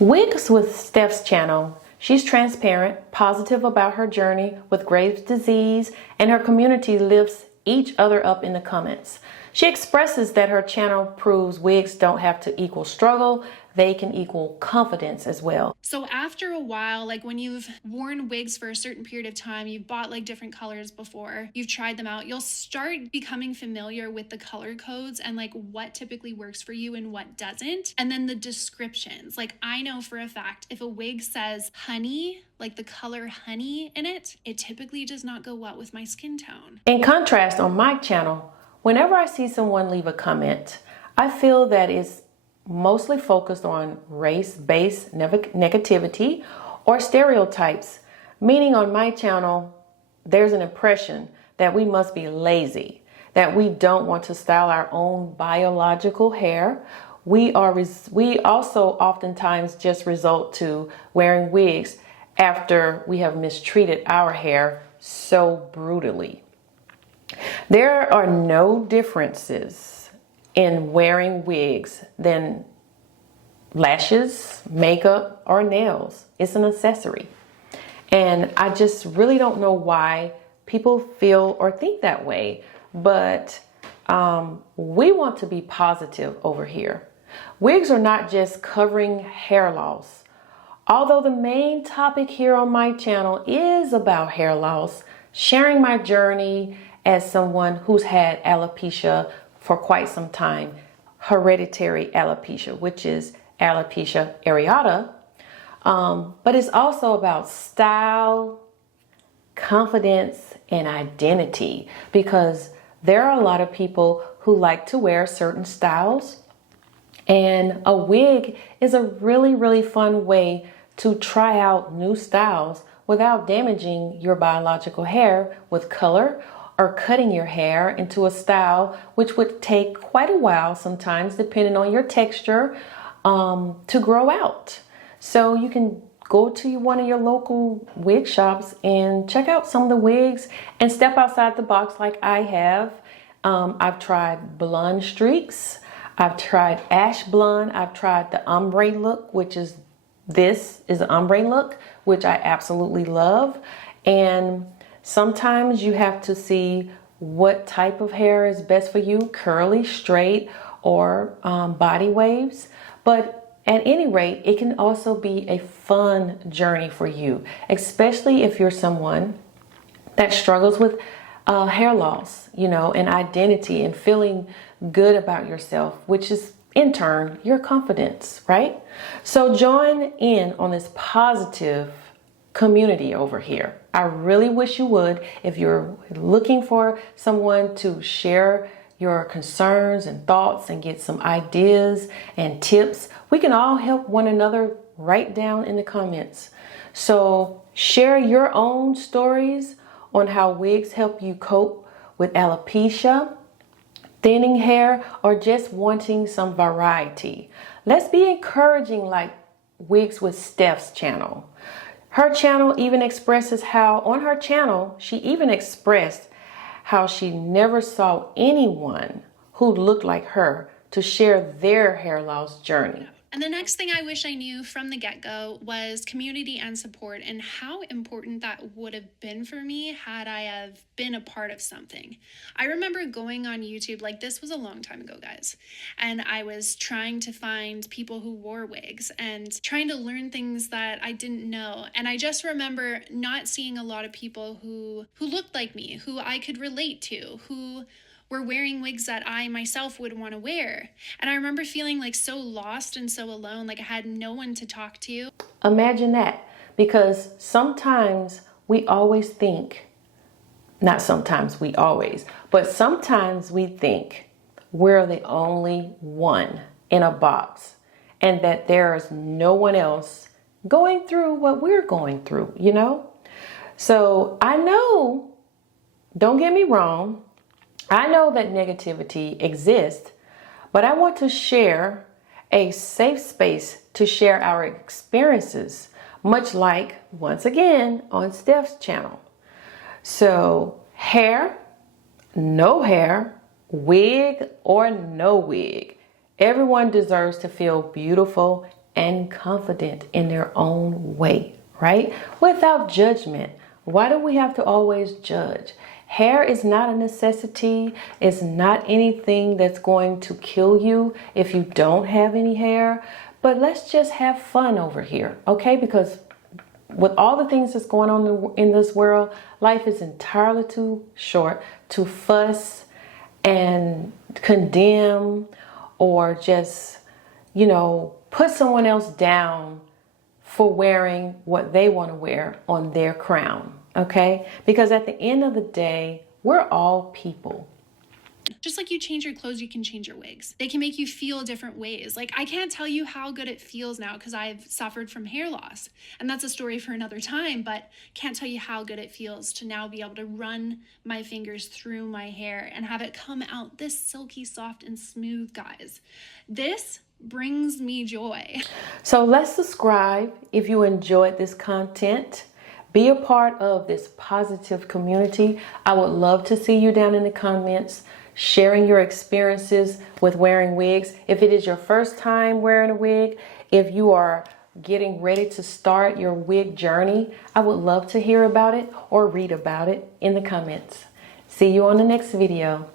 Wigs with Steph's channel. She's transparent, positive about her journey with Graves' disease, and her community lifts each other up in the comments. She expresses that her channel proves wigs don't have to equal struggle, they can equal confidence as well. So after a while, like when you've worn wigs for a certain period of time, you've bought like different colors before, you've tried them out, you'll start becoming familiar with the color codes and like what typically works for you and what doesn't. And then the descriptions. Like I know for a fact, if a wig says honey, like the color honey in it, it typically does not go well with my skin tone. In contrast, on my channel, whenever I see someone leave a comment, I feel that it's mostly focused on race-based negativity or stereotypes, meaning on my channel, there's an impression that we must be lazy, that we don't want to style our own biological hair. We also oftentimes just resort to wearing wigs after we have mistreated our hair so brutally. There are no differences in wearing wigs than lashes, makeup, or nails. It's an accessory. And I just really don't know why people feel or think that way, but we want to be positive over here. Wigs are not just covering hair loss. Although the main topic here on my channel is about hair loss, sharing my journey as someone who's had alopecia for quite some time, hereditary alopecia, which is alopecia areata. But it's also about style, confidence, and identity, because there are a lot of people who like to wear certain styles, and a wig is a really, really fun way to try out new styles without damaging your biological hair with color or cutting your hair into a style which would take quite a while sometimes, depending on your texture, to grow out. So you can go to one of your local wig shops and check out some of the wigs and step outside the box like I have. I've tried blonde streaks. I've tried ash blonde. I've tried the ombre look, this is the ombre look, which I absolutely love. And sometimes you have to see what type of hair is best for you, curly, straight, or body waves. But at any rate, it can also be a fun journey for you, especially if you're someone that struggles with hair loss, and identity and feeling good about yourself, which is in turn your confidence, right? So join in on this positive community over here. I really wish you would. If you're looking for someone to share your concerns and thoughts and get some ideas and tips, we can all help one another right down in the comments. So share your own stories on how wigs help you cope with alopecia, thinning hair, or just wanting some variety. Let's be encouraging like Wigs with Steph's channel. Her channel even expresses how, on her channel, she even expressed how she never saw anyone who looked like her to share their hair loss journey. And the next thing I wish I knew from the get-go was community and support, and how important that would have been for me had I have been a part of something. I remember going on YouTube, like this was a long time ago, guys, and I was trying to find people who wore wigs and trying to learn things that I didn't know. And I just remember not seeing a lot of people who looked like me, who I could relate to, who were wearing wigs that I myself would want to wear. And I remember feeling like so lost and so alone, like I had no one to talk to. Imagine that, because sometimes we always think, not sometimes we always, but sometimes we think we're the only one in a box and that there's no one else going through what we're going through, So I know, don't get me wrong, I know that negativity exists, but I want to share a safe space to share our experiences, much like, once again, on Steph's channel. So hair, no hair, wig or no wig, everyone deserves to feel beautiful and confident in their own way, right? Without judgment. Why do we have to always judge? Hair is not a necessity. It's not anything that's going to kill you if you don't have any hair. But let's just have fun over here, okay? Because with all the things that's going on in this world, life is entirely too short to fuss and condemn or just, put someone else down for wearing what they want to wear on their crown, okay? Because at the end of the day, we're all people. Just like you change your clothes, you can change your wigs. They can make you feel different ways. Like, I can't tell you how good it feels now because I've suffered from hair loss. And that's a story for another time, but can't tell you how good it feels to now be able to run my fingers through my hair and have it come out this silky, soft, and smooth, guys. This brings me joy. So let's subscribe if you enjoyed this content. Be a part of this positive community. I would love to see you down in the comments sharing your experiences with wearing wigs. If it is your first time wearing a wig, if you are getting ready to start your wig journey, I would love to hear about it or read about it in the comments. See you on the next video.